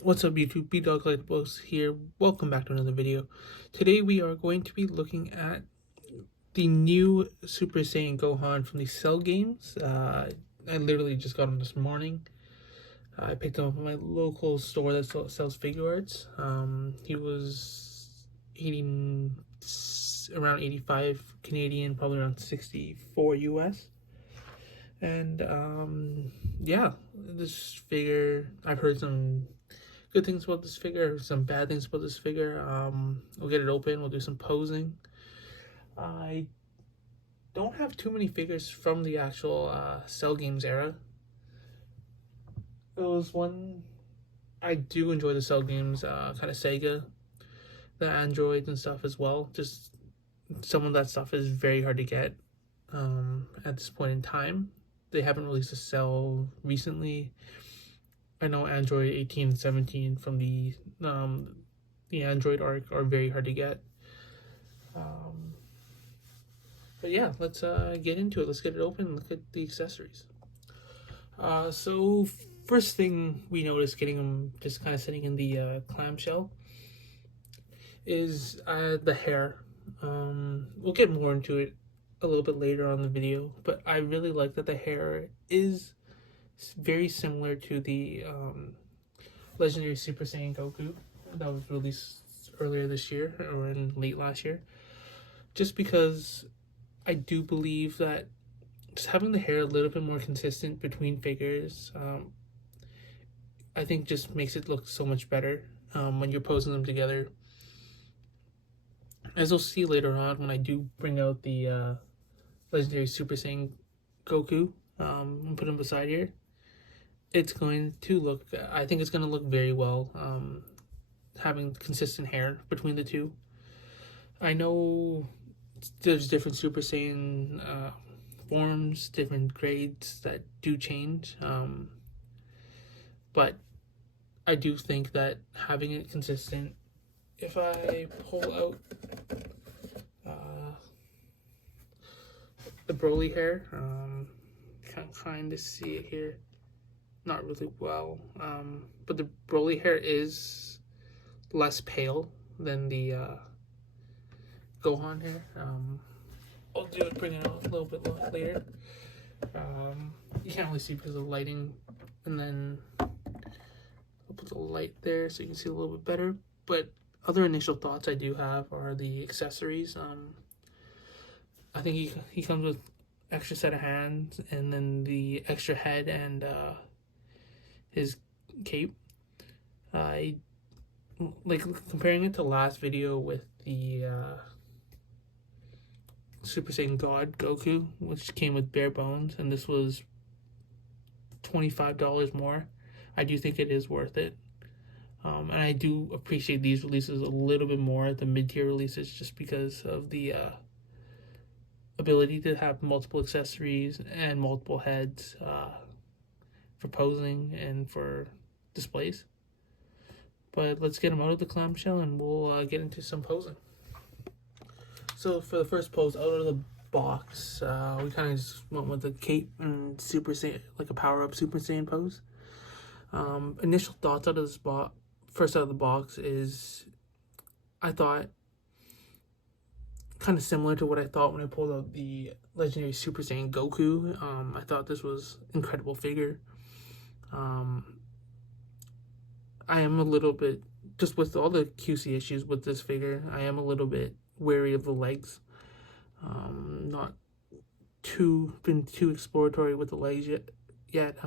What's up YouTube, B-Dog Lightpost here. Welcome back to another video. Today we are going to be looking at the new Super Saiyan Gohan from the Cell games. I literally just got him this morning. I picked him up at my local store that sells Figuarts. He was 80, around 85 Canadian, probably around 64 US. And yeah, this figure, I've heard some good things about this figure, some bad things about this figure. We'll get it open, we'll do some posing. I don't have too many figures from the actual Cell Games era. It was one I do enjoy the Cell Games, kind of Sega, the Androids and stuff as well. Just some of that stuff is very hard to get at this point in time. They haven't released a Cell recently. I know Android 18 and 17 from the Android arc are very hard to get. But yeah, let's get into it. Let's get it open and look at the accessories. So first thing we noticed getting them just kind of sitting in the clamshell is the hair. We'll get more into it a little bit later on the video, but I really like that the hair is very similar to the Legendary Super Saiyan Goku that was released earlier this year or in late last year. Just because I do believe that just having the hair a little bit more consistent between figures, I think just makes it look so much better when you're posing them together. As you'll see later on when I do bring out the Legendary Super Saiyan Goku and put him beside here, it's going to look, I think it's going to look very well having consistent hair between the two. I know there's different Super Saiyan forms, different grades that do change, but I do think that having it consistent, if I pull out the Broly hair, can kind of see it here, not really well, but the Broly hair is less pale than the Gohan hair. I'll do it, bring it out a little bit later. You can't really see because of the lighting, and then I'll put the light there so you can see a little bit better. But other initial thoughts I do have are the accessories. I think he comes with extra set of hands, and then the extra head and his cape. I like comparing it to last video with the Super Saiyan God Goku, which came with bare bones, and this was $25 more. I do think it is worth it. And I do appreciate these releases a little bit more, the mid-tier releases, just because of the ability to have multiple accessories and multiple heads for posing and for displays. But let's get them out of the clamshell and we'll get into some posing. So for the first pose out of the box, we kind of just went with the cape and Super Saiyan, like a power-up Super Saiyan pose. Initial thoughts out of this first out of the box is, I thought, kind of similar to what I thought when I pulled out the Legendary Super Saiyan Goku. I thought this was an incredible figure. I am a little bit, just with all the QC issues with this figure, I am a little bit wary of the legs. Not been too exploratory with the legs yet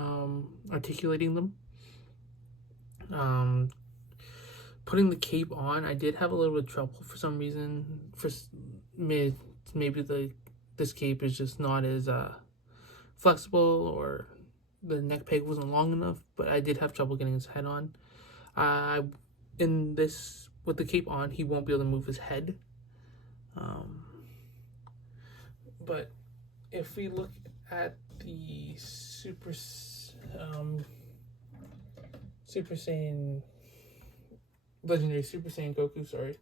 articulating them. Putting the cape on, I did have a little bit of trouble for some reason. Maybe this cape is just not as flexible, or the neck peg wasn't long enough, but I did have trouble getting his head on. In this, with the cape on, he won't be able to move his head. But if we look at the Super Saiyan, Legendary Super Saiyan Goku, sorry,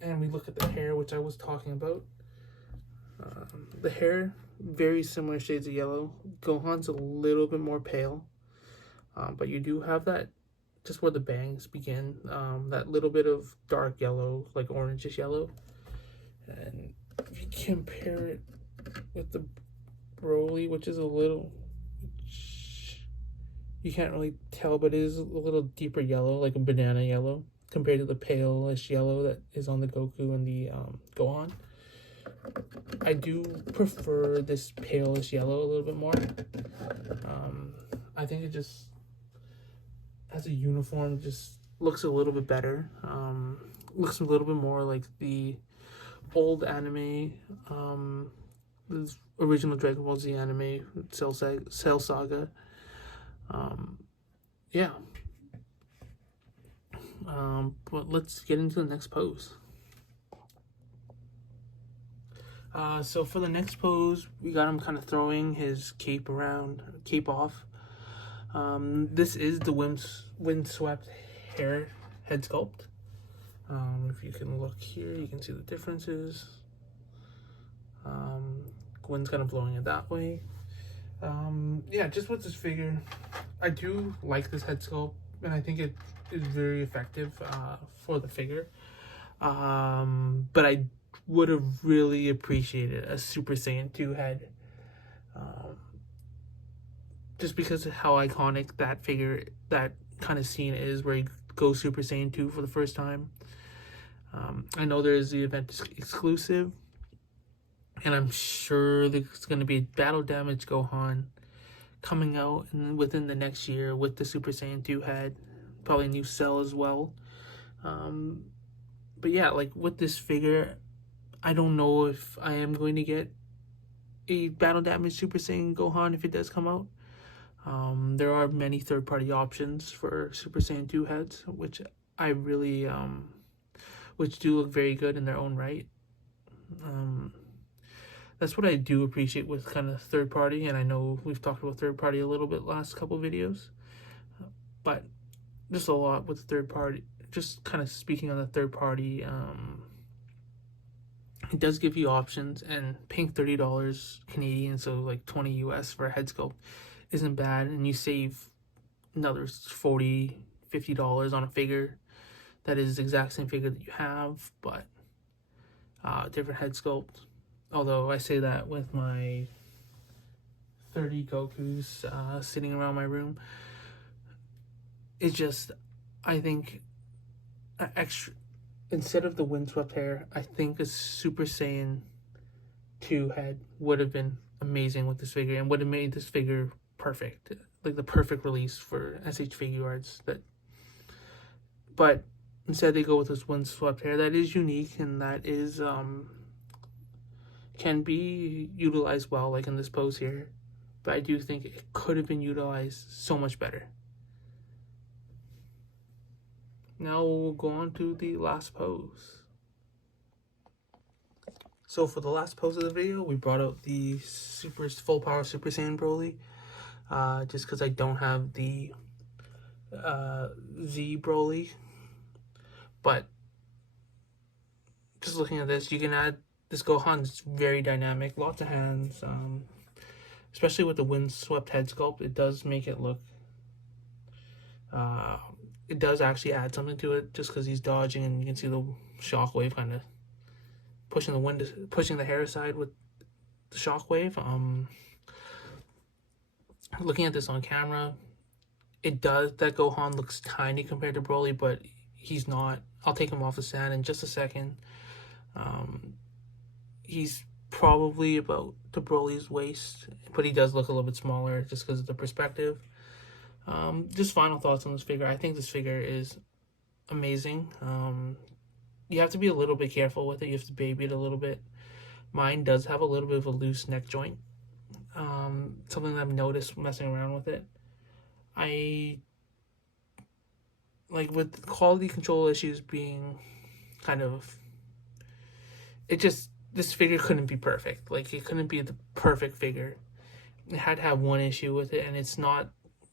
and we look at the hair, which I was talking about, the hair, very similar shades of yellow. Gohan's a little bit more pale. But you do have that just where the bangs begin, that little bit of dark yellow, like orangish yellow. And if you compare it with the Broly, which is a little, you can't really tell, but it is a little deeper yellow, like a banana yellow, compared to the palish yellow that is on the Goku and the Gohan. I do prefer this palish yellow a little bit more. I think it just, as a uniform, just looks a little bit better. Looks a little bit more like the old anime, the original Dragon Ball Z anime, Cell Saga. Yeah. But let's get into the next pose. So for the next pose, we got him kind of throwing his cape off. This is the windswept hair head sculpt. If you can look here, you can see the differences. Gwen's kind of blowing it that way. Yeah, just with this figure, I do like this head sculpt, and I think it is very effective for the figure. But I would have really appreciated a Super Saiyan 2 head. Just because of how iconic that figure, that kind of scene is where he goes Super Saiyan 2 for the first time. I know there is the event exclusive, and I'm sure there's going to be Battle Damage Gohan coming out within the next year with the Super Saiyan 2 head. Probably a new cell as well. But yeah, like with this figure, I don't know if I am going to get a Battle Damage Super Saiyan Gohan if it does come out. There are many third-party options for Super Saiyan 2 heads, which I really, which do look very good in their own right. That's what I do appreciate with kind of third-party, and I know we've talked about third-party a little bit last couple videos, but just a lot with third-party. Just kind of speaking on the third-party, it does give you options, and paying $30 Canadian, so like 20 US for a head sculpt, isn't bad, and you save another $40, $50 on a figure that is the exact same figure that you have, but different head sculpt. Although I say that with my 30 Gokus sitting around my room, it's just, I think, extra, instead of the windswept hair, I think a Super Saiyan 2 head would have been amazing with this figure and would have made this figure perfect, like the perfect release for SH Figuarts. But instead they go with this windswept hair that is unique and that is can be utilized well, like in this pose here. But I do think it could have been utilized so much better. Now we'll go on to the last pose. So for the last pose of the video, we brought out the full power Super Saiyan Broly. Just because I don't have the Z Broly. But just looking at this, you can add this Gohan. It's very dynamic, lots of hands. Especially with the windswept head sculpt, it does make it look. It does actually add something to it, just because he's dodging, and you can see the shockwave kind of pushing the hair aside with the shockwave. Looking at this on camera, that Gohan looks tiny compared to Broly, but he's not. I'll take him off the stand in just a second. He's probably about to Broly's waist, but he does look a little bit smaller just because of the perspective. Just final thoughts on this figure. I think this figure is amazing. You have to be a little bit careful with it. You have to baby it a little bit. Mine does have a little bit of a loose neck joint. Something that I've noticed messing around with it. I like with quality control issues being kind of, this figure couldn't be perfect. Like, it couldn't be the perfect figure. It had to have one issue with it, and it's not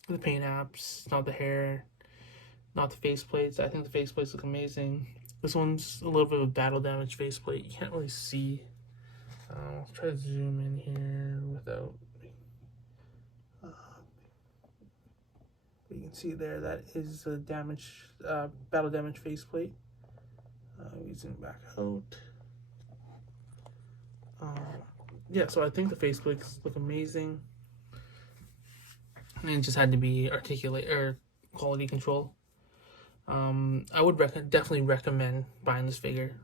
the paint apps, it's not the hair, not the faceplates. I think the faceplates look amazing. This one's a little bit of a battle damage faceplate. You can't really see. I'll try to zoom in here without. But can see there, that is the battle damage faceplate. We zoom back out. Yeah, so I think the faceplates look amazing. And it just had to be articulate or quality control. I would definitely recommend buying this figure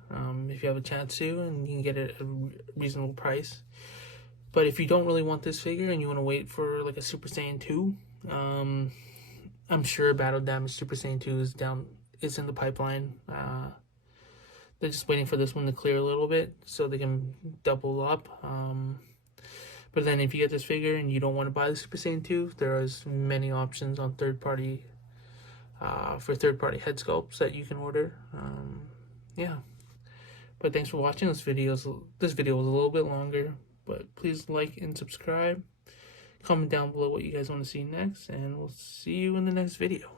if you have a chance to, and you can get it at a reasonable price. But if you don't really want this figure and you want to wait for like a Super Saiyan 2, I'm sure Battle Damage Super Saiyan 2 is in the pipeline. They're just waiting for this one to clear a little bit so they can double up. But then if you get this figure and you don't want to buy the Super Saiyan 2, there is many options on third-party head sculpts that you can order. Yeah. But thanks for watching this video. This video was a little bit longer, but please like and subscribe. Comment down below what you guys want to see next, and we'll see you in the next video.